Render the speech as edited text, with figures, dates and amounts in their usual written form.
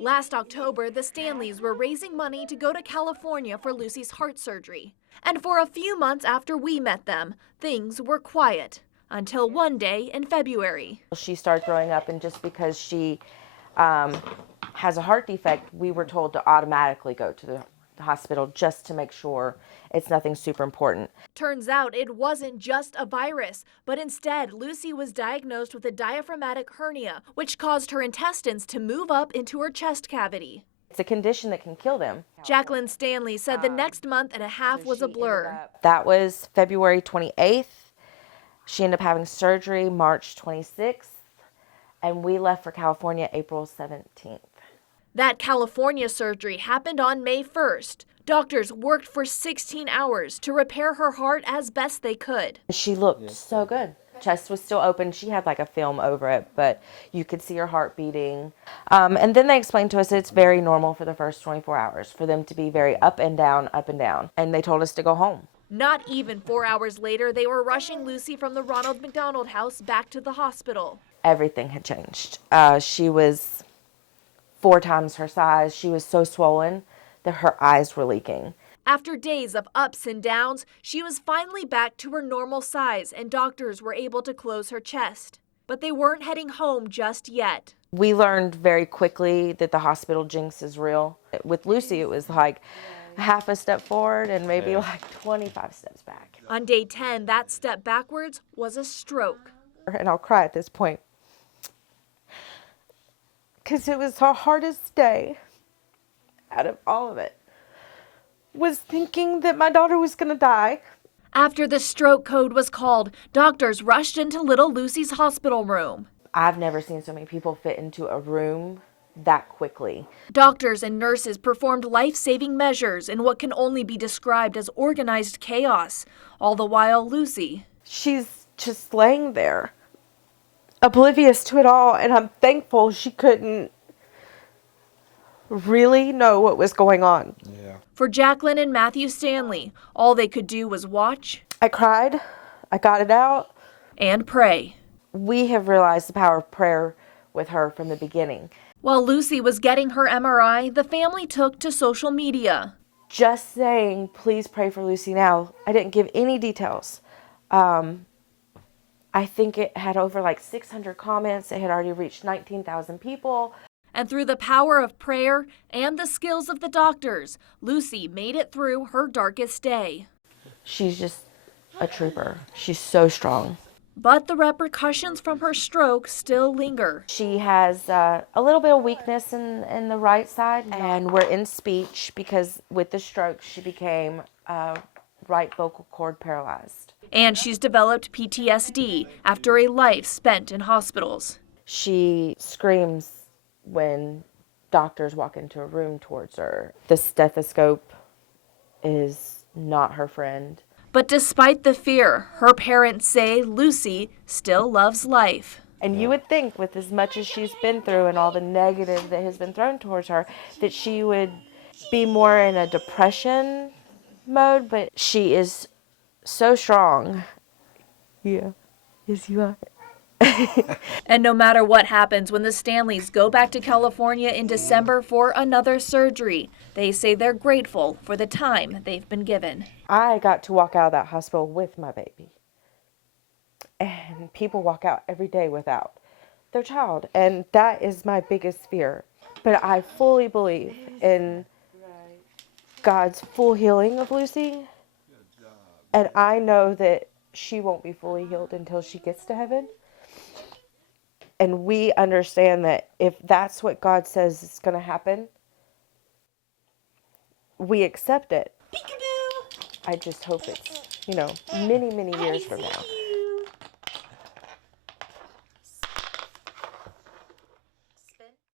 Last October, the Stanleys were raising money to go to California for Luci's heart surgery. And for a few months after we met them, things were quiet. Until one day in February. She started throwing up, and just because she has a heart defect, we were told to automatically go to the hospital just to make sure it's nothing super important. Turns out it wasn't just a virus, but instead Luci was diagnosed with a diaphragmatic hernia, which caused her intestines to move up into her chest cavity. It's a condition that can kill them. Jacqueline Stanley said the next month and a half was a blur. That was February 28th. She ended up having surgery March 26th, and we left for California April 17th. That California surgery happened on May 1st. Doctors worked for 16 hours to repair her heart as best they could. She looked so good. Chest was still open. She had like a film over it, but you could see her heart beating. And then they explained to us it's very normal for the first 24 hours for them to be very up and down, up and down. And they told us to go home. Not even 4 hours later, they were rushing Luci from the Ronald McDonald House back to the hospital. Everything had changed. She was 4 times her size. She was so swollen that her eyes were leaking. After days of ups and downs, she was finally back to her normal size and doctors were able to close her chest. But they weren't heading home just yet. We learned very quickly that the hospital jinx is real. With Luci, it was like half a step forward and maybe like 25 steps back. On day 10, that step backwards was a stroke. And I'll cry at this point, because it was our hardest day out of all of it, was thinking that my daughter was going to die. After the stroke code was called, doctors rushed into little Luci's hospital room. I've never seen so many people fit into a room that quickly. Doctors and nurses performed life-saving measures in what can only be described as organized chaos. All the while, Luci, she's just laying there, oblivious to it all, and I'm thankful she couldn't really know what was going on. Yeah. For Jacqueline and Matthew Stanley, all they could do was watch. I cried. I got it out. And pray. We have realized the power of prayer with her from the beginning. While Luci was getting her MRI, the family took to social media. Just saying, please pray for Luci now. I didn't give any details. I think it had over like 600 comments. It had already reached 19,000 people. And through the power of prayer and the skills of the doctors, Luci made it through her darkest day. She's just a trooper. She's so strong. But the repercussions from her stroke still linger. She has a little bit of weakness in the right side, and we're in speech because with the stroke she became right vocal cord paralyzed. And she's developed PTSD after a life spent in hospitals. She screams when doctors walk into a room towards her. The stethoscope is not her friend. But despite the fear, her parents say Luci still loves life. And you would think, with as much as she's been through and all the negative that has been thrown towards her, that she would be more in a depression mode, but she is so strong. Yeah. Yes, you are. And no matter what happens when the Stanleys go back to California in December for another surgery, they say they're grateful for the time they've been given. I got to walk out of that hospital with my baby. And people walk out every day without their child. And that is my biggest fear. But I fully believe in God's full healing of Luci. And I know that she won't be fully healed until she gets to heaven. And we understand that if that's what God says is going to happen, we accept it. Peekaboo! I just hope it's, many, many years from now.